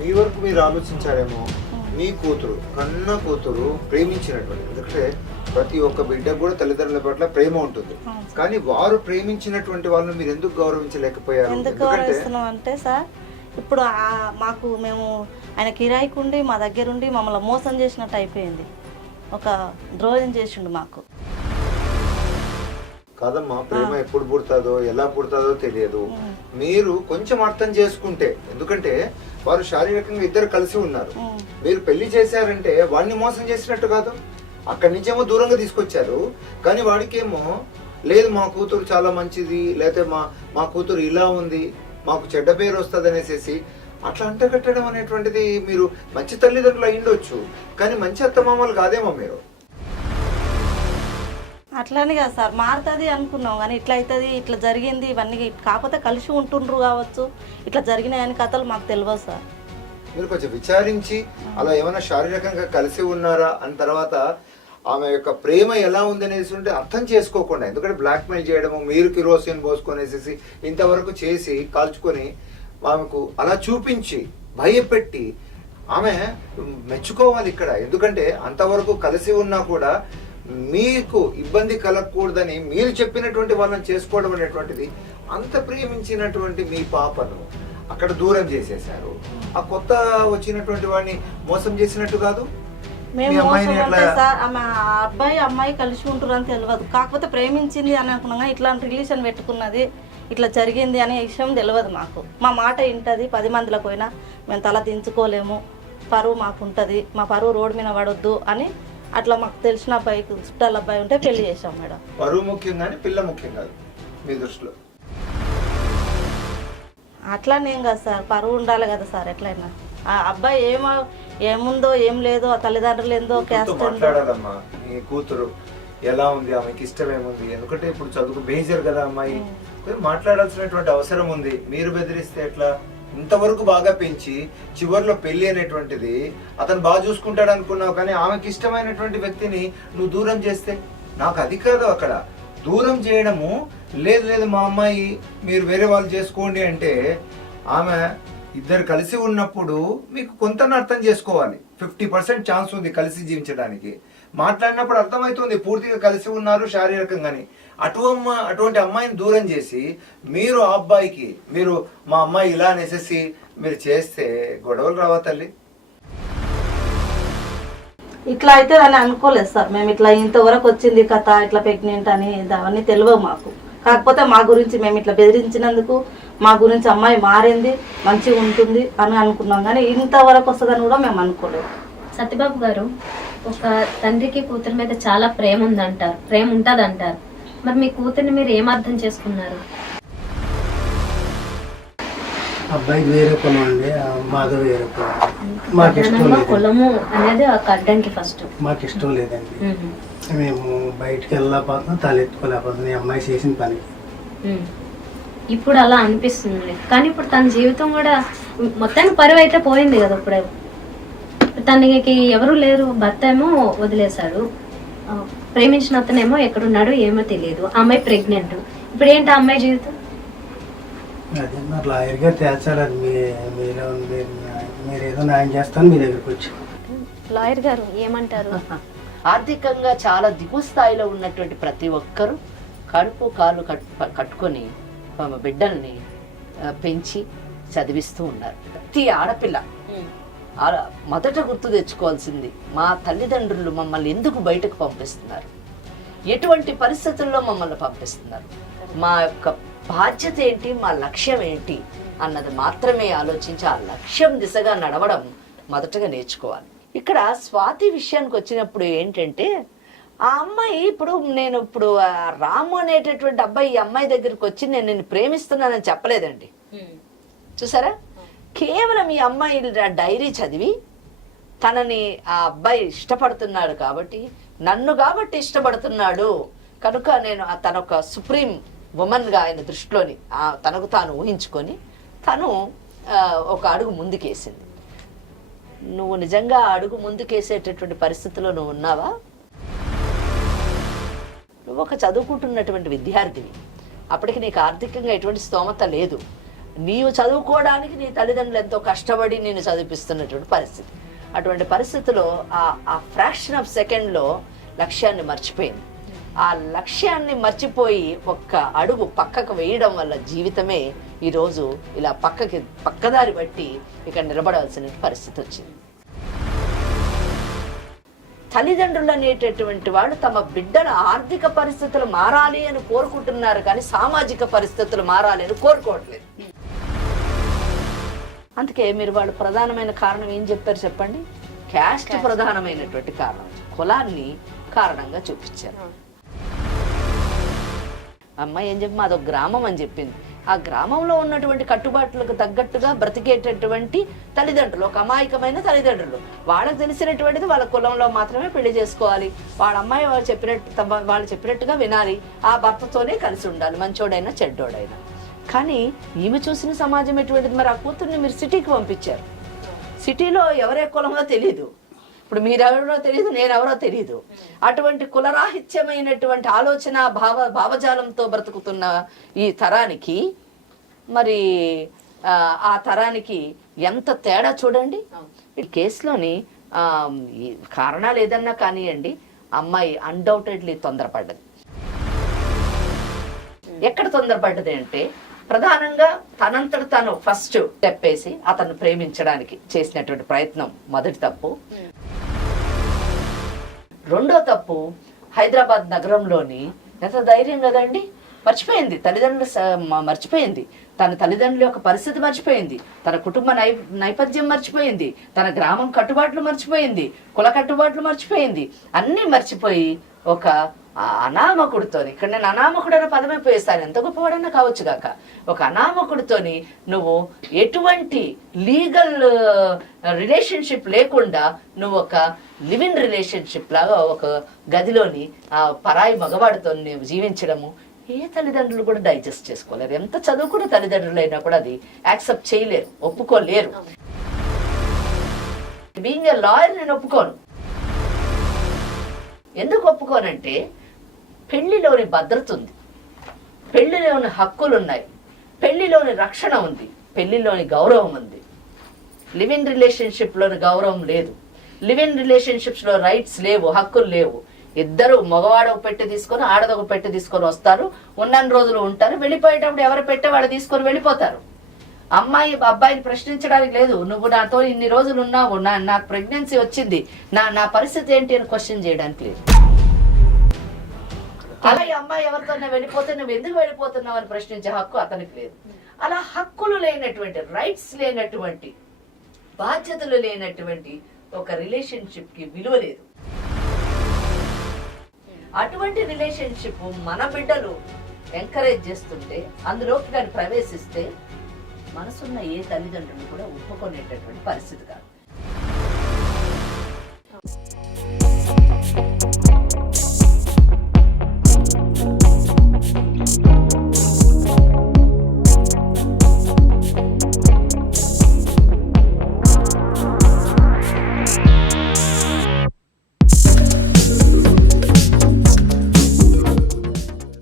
మీ వరకు మీరు ఆలోచించారేమో, మీ కూతురు కన్న కూతురు ప్రేమించినటువంటి, ఎందుకంటే ప్రతి ఒక్క బిడ్డకు కూడా తల్లిదండ్రుల పట్ల ప్రేమ ఉంటుంది, కానీ వారు ప్రేమించినటువంటి వాళ్ళని మీరు ఎందుకు గౌరవించలేకపోయారు? ఎందుకు గౌరవిస్తున్నాం అంటే సార్, ఇప్పుడు మాకు మేము ఆయన కిరాయికి ఉండి మా దగ్గర ఉండి మమ్మల్ని మోసం చేసినట్టు అయిపోయింది. ఒక ద్రోహం చేసిండు మాకు. కాదమ్మా, ప్రేమ ఎప్పుడు పుడతాదో ఎలా పుడతాదో తెలియదు. మీరు కొంచెం అర్థం చేసుకుంటే, ఎందుకంటే వారు శారీరకంగా ఇద్దరు కలిసి ఉన్నారు, మీరు పెళ్లి చేశారంటే వాడిని మోసం చేసినట్టు కాదు. అక్కడి నుంచేమో దూరంగా తీసుకొచ్చారు, కానీ వాడికేమో లేదు మా కూతురు చాలా మంచిది, లేకపోతే మా కూతురు ఇలా ఉంది, మాకు చెడ్డ పేరు వస్తుంది అనేసి అట్లా అంటగట్టడం అనేటువంటిది, మీరు మంచి తల్లిదండ్రులు అయ్యుండొచ్చు, కానీ మంచి అత్తమామలు కాదేమో మీరు. అట్లానే కదా సార్, మారుతుంది అనుకున్నాం, కానీ ఇట్లా అవుతుంది, ఇట్లా జరిగింది ఇవన్నీ కాకపోతే కలిసి ఉంటుండ్రు కావచ్చు, ఇట్లా జరిగినాయని కథలు మాకు తెలియదు సార్. మీరు కొంచెం విచారించి అలా ఏమైనా శారీరకంగా కలిసి ఉన్నారా అని తర్వాత ఆమె యొక్క ప్రేమ ఎలా ఉందనేసి ఉంటే అర్థం చేసుకోకుండా, ఎందుకంటే బ్లాక్మెయిల్ చేయడము, మీరు కిరోసిన్ పోసుకొనేసేసి ఇంతవరకు చేసి కాల్చుకొని ఆమెకు అలా చూపించి భయపెట్టి ఆమె మెచ్చుకోవాలి ఇక్కడ. ఎందుకంటే అంతవరకు కలిసి ఉన్నా కూడా మీకు ఇబ్బంది కలగకూడదని మీరు చెప్పినటువంటి వాళ్ళని చేసుకోవడం అనేటువంటిది, అంత ప్రేమించినటువంటి మీ పాపను అక్కడ దూరం చేసేశారు. ఆ కొత్త వచ్చినటువంటి వాడిని మోసం చేసినట్టు కాదు. మేము మోసం అంటే సార్, ఆమె అబ్బాయి అమ్మాయి కలిసి ఉంటారు అని తెలియదు, కాకపోతే ప్రేమించింది అని అనుకున్నాం, ఇట్లాంటి రిలేషన్ పెట్టుకున్నది, ఇట్లా జరిగింది అనే విషయం తెలియదు మాకు. మా మాట వింటది, 10 మందిలో పోయినా మేము తల దించుకోలేము, పరువు మాకు ఉంటుంది, మా పరువు రోడ్డు మీద పడొద్దు అని అట్లా మాకు తెలిసిన అబ్బాయికి చుట్టాల అబ్బాయి ఉంటే పెళ్లి చేసాం మేడం. పరువు ముఖ్యం కానీ పిల్ల ముఖ్యం కాదు మీ దృష్టిలో? అట్లానేం కాదు సార్, పరువు ఉండాలి కదా సార్. ఎట్లయినా ఆ అబ్బాయి ఏముందో ఏం లేదో, ఆ తల్లిదండ్రులు ఏందో క్యాస్ట్ మాట్లాడాలమ్మా. మీ కూతురు ఎలా ఉంది, ఆమెకి ఇష్టం ఏముంది, ఎందుకంటే ఇప్పుడు చదువుకు బేజర్ కదా అమ్మాయి, మాట్లాడాల్సినటువంటి అవసరం ఉంది. మీరు బెదిరిస్తే ఎట్లా? ఇంతవరకు బాగా పెంచి చివరిలో పెళ్లి అనేటువంటిది అతను బాగా చూసుకుంటాడు అనుకున్నావు, కానీ ఆమెకి ఇష్టమైనటువంటి వ్యక్తిని నువ్వు దూరం చేస్తే, నాకు అది కాదు అక్కడ దూరం చేయడము. లేదు లేదు మా అమ్మాయి మీరు వేరే వాళ్ళు చేసుకోండి అంటే, ఆమె ఇద్దరు కలిసి ఉన్నప్పుడు మీకు కొంత అర్థం చేసుకోవాలి. 50% ఛాన్స్ ఉంది కలిసి జీవించడానికి. మాట్లాడినప్పుడు అర్థమవుతుంది పూర్తిగా కలిసి ఉన్నారు శారీరకంగాని. అటువంటి అమ్మాయిని దూరం చేసి మీరు ఆ అబ్బాయికి మీరు మా అమ్మాయి ఇలా అనేసి మీరు చేస్తే గొడవలు రావా తల్లి? ఇట్లా అయితే అని అనుకోలేదు సార్ మేము. ఇట్లా ఇంతవరకు వచ్చింది కథ, ఇట్లా ప్రెగ్నెంట్ అని అవన్నీ తెలియవు మాకు. కాకపోతే మా గురించి మేము ఇట్లా బెదిరించినందుకు మా గురించి అమ్మాయి మారింది, మంచిగా ఉంటుంది అని అనుకున్నాం, కానీ ఇంతవరకు వస్తుందని కూడా మేము అనుకోలేదు. సత్యబాబు గారు, ఒక తండ్రికి కూతురు మీద చాలా ప్రేమ ఉందంటారు, ప్రేమ ఉంటుంది అంటారు. మరి మీ కూతుర్ని మీరు ఏం అర్థం చేసుకున్నారు? అబ్బాయి వేరే కులం అండి, మాధవ్ వేరే కులం. కులము అనేది ఒక అడ్డంకి ఫస్ట్. మాకు ఇష్టం లేదండి, మేము బయటకు వెళ్ళలేకపోతున్నాం, తలెత్తుకోలేకపోతున్నాం ఈ అమ్మాయి చేసిన పనికి. ఇప్పుడు అలా అనిపిస్తుంది, కానీ ఇప్పుడు తన జీవితం కూడా మొత్తానికి పరువు అయితే పోయింది కదా. ఇప్పుడు తనకి ఎవరు లేరు, భర్త ఏమో వదిలేశాడు, ప్రేమించిన అతనేమో ఎక్కడున్నాడు ఏమో తెలియదు, అమ్మాయి ప్రెగ్నెంట్. ఇప్పుడు ఏంటి ఆ అమ్మాయి జీవితం? అదే మరి లాయర్ గారు తేల్చాలి, అది మీరు ఏదో న్యాయం చేస్తాను మీ దగ్గరకు వచ్చి. లాయర్ గారు ఏమంటారు? ఆర్థికంగా చాలా దిగువ స్థాయిలో ఉన్నటువంటి ప్రతి ఒక్కరూ కడుపు కాలు కట్టుకొని బిడ్డల్ని పెంచి చదివిస్తూ ఉన్నారు. ప్రతి ఆడపిల్ల మొదట గుర్తు తెచ్చుకోవాల్సింది, మా తల్లిదండ్రులు మమ్మల్ని ఎందుకు బయటకు పంపిస్తున్నారు, ఎటువంటి పరిస్థితుల్లో మమ్మల్ని పంపిస్తున్నారు, మా యొక్క బాధ్యత ఏంటి, మా లక్ష్యం ఏంటి అన్నది మాత్రమే ఆలోచించి ఆ లక్ష్యం దిశగా నడవడం మొదటగా నేర్చుకోవాలి. ఇక్కడ స్వాతి విషయానికి వచ్చినప్పుడు ఏంటంటే, ఆ అమ్మాయి ఇప్పుడు రాము అనేటటువంటి అబ్బాయి ఈ అమ్మాయి దగ్గరికి వచ్చి నేను నిన్ను ప్రేమిస్తున్నానని చెప్పలేదండి. చూసారా, కేవలం ఈ అమ్మాయి డైరీ చదివి తనని ఆ అబ్బాయి ఇష్టపడుతున్నాడు కాబట్టి, నన్ను కాబట్టి ఇష్టపడుతున్నాడు కనుక నేను తనొక సుప్రీం ఉమెన్గా ఆయన దృష్టిలోని తనకు తాను ఊహించుకొని తను ఒక అడుగు ముందుకేసింది. నువ్వు నిజంగా అడుగు ముందుకేసేటటువంటి పరిస్థితిలో నువ్వు ఉన్నావా? నువ్వు ఒక చదువుకుంటున్నటువంటి విద్యార్థివి, అప్పటికి నీకు ఆర్థికంగా ఎటువంటి స్తోమత లేదు, నీవు చదువుకోవడానికి నీ తల్లిదండ్రులు ఎంతో కష్టపడి నేను చదివిస్తున్నటువంటి పరిస్థితి. అటువంటి పరిస్థితిలో ఆ ఫ్రాక్షన్ ఆఫ్ సెకండ్లో లక్ష్యాన్ని మర్చిపోయింది. ఆ లక్ష్యాన్ని మర్చిపోయి ఒక్క అడుగు పక్కకు వేయడం వల్ల జీవితమే ఈరోజు ఇలా పక్కదారి బట్టి ఇక్కడ నిలబడవలసిన పరిస్థితి వచ్చింది. తల్లిదండ్రులు అనేటటువంటి వాళ్ళు తమ బిడ్డల ఆర్థిక పరిస్థితులు మారాలి అని కోరుకుంటున్నారు, కానీ సామాజిక పరిస్థితులు మారాలి అని కోరుకోవట్లేదు. అందుకే మీరు వాళ్ళు ప్రధానమైన కారణం ఏం చెప్పారు చెప్పండి? క్యాస్ట్ ప్రధానమైనటువంటి కారణం, కులాన్ని కారణంగా చూపించారు. అమ్మాయి ఏం చెప్పి మాదొక గ్రామం అని చెప్పింది. ఆ గ్రామంలో ఉన్నటువంటి కట్టుబాట్లకు తగ్గట్టుగా బ్రతికేటటువంటి తల్లిదండ్రులు, ఒక అమాయకమైన తల్లిదండ్రులు, వాళ్ళకి తెలిసినటువంటిది వాళ్ళ కులంలో మాత్రమే పెళ్లి చేసుకోవాలి, వాళ్ళ అమ్మాయి వాళ్ళు చెప్పినట్టుగా వినాలి, ఆ భర్తతోనే కలిసి ఉండాలి, మంచోడైనా చెడ్డోడైనా. కానీ ఈమె చూసిన సమాజం ఎటువంటిది? మరి ఆ కూతుర్ని మీరు సిటీకి పంపించారు. సిటీలో ఎవరే కులమో తెలీదు, ఇప్పుడు మీరెవరో తెలియదు, నేనెవరో తెలియదు. అటువంటి కులరాహిత్యమైనటువంటి ఆలోచన భావజాలంతో బ్రతుకుతున్న ఈ తరానికి, మరి ఆ తరానికి ఎంత తేడా చూడండి. ఈ కేసులోని కారణాలు ఏదన్నా కానివ్వండి, అమ్మాయి అన్డౌటెడ్లీ తొందరపడ్డది. ఎక్కడ తొందరపడ్డది అంటే, ప్రధానంగా తనంతట తాను ఫస్ట్ చెప్పేసి అతన్ని ప్రేమించడానికి చేసినటువంటి ప్రయత్నం మొదటి తప్పు. రెండో తప్పు, హైదరాబాద్ నగరంలోని ఎంత ధైర్యం కదండి, మర్చిపోయింది తల్లిదండ్రులు, మర్చిపోయింది తన తల్లిదండ్రుల యొక్క పరిస్థితి, మర్చిపోయింది తన కుటుంబ నేపథ్యం, మర్చిపోయింది తన గ్రామం కట్టుబాట్లు, మర్చిపోయింది కుల కట్టుబాట్లు, మర్చిపోయింది అన్నీ మర్చిపోయి ఒక అనామకుడితోని, ఇక్కడ నేను అనామకుడు అనే పదమే పోయిస్తాను, ఎంత గొప్పవాడన్నా కావచ్చు గాక, ఒక అనామకుడితోని నువ్వు ఎటువంటి లీగల్ రిలేషన్షిప్ లేకుండా నువ్వు ఒక లివింగ్ రిలేషన్షిప్ లాగా ఒక గదిలోని ఆ పరాయి మగవాడితో నువ్వు జీవించడము ఏ తల్లిదండ్రులు కూడా డైజెస్ట్ చేసుకోలేరు. ఎంత చదువుకున్న తల్లిదండ్రులు అయినా కూడా అది యాక్సెప్ట్ చేయలేరు, ఒప్పుకోలేరు. బీయింగ్ ఏ లాయర్ నేను ఒప్పుకోను. ఎందుకు ఒప్పుకోనంటే, పెళ్లిలోని భద్రత ఉంది, పెళ్లిలోని హక్కులు ఉన్నాయి, పెళ్లిలోని రక్షణ ఉంది, పెళ్లిలోని గౌరవం ఉంది. లివింగ్ రిలేషన్షిప్లోని గౌరవం లేదు, లివింగ్ రిలేషన్షిప్స్లో రైట్స్ లేవు, హక్కులు లేవు. ఇద్దరు, మగవాడు ఒక పెట్టె తీసుకొని ఆడదొక పెట్టె తీసుకొని వస్తారు, ఉన్నన్ని రోజులు ఉంటారు, వెళ్ళిపోయేటప్పుడు ఎవరు పెట్టే వాళ్ళు తీసుకొని వెళ్ళిపోతారు. అమ్మాయి అబ్బాయిని ప్రశ్నించడానికి లేదు, నువ్వు నాతో ఇన్ని రోజులు ఉన్నావు, నాకు ప్రెగ్నెన్సీ వచ్చింది, నా పరిస్థితి ఏంటి అని క్వశ్చన్ చేయడానికి లేదు. అలా ఈ అమ్మాయి ఎవరితోనే వెళ్ళిపోతే నువ్వు ఎందుకు వెళ్ళిపోతున్నావు అని ప్రశ్నించే హక్కు అతనికి లేదు. అలా హక్కులు లేనటువంటి, రైట్స్ లేనటువంటి, బాధ్యతలు లేనటువంటి ఒక రిలేషన్షిప్ కి విలువ లేదు. అటువంటి రిలేషన్షిప్ మన బిడ్డలు ఎంకరేజ్ చేస్తుంటే, అందులోకి కానీ ప్రవేశిస్తే మనసున్న ఏ తల్లిదండ్రులు కూడా ఒప్పుకునేటటువంటి పరిస్థితి కాదు.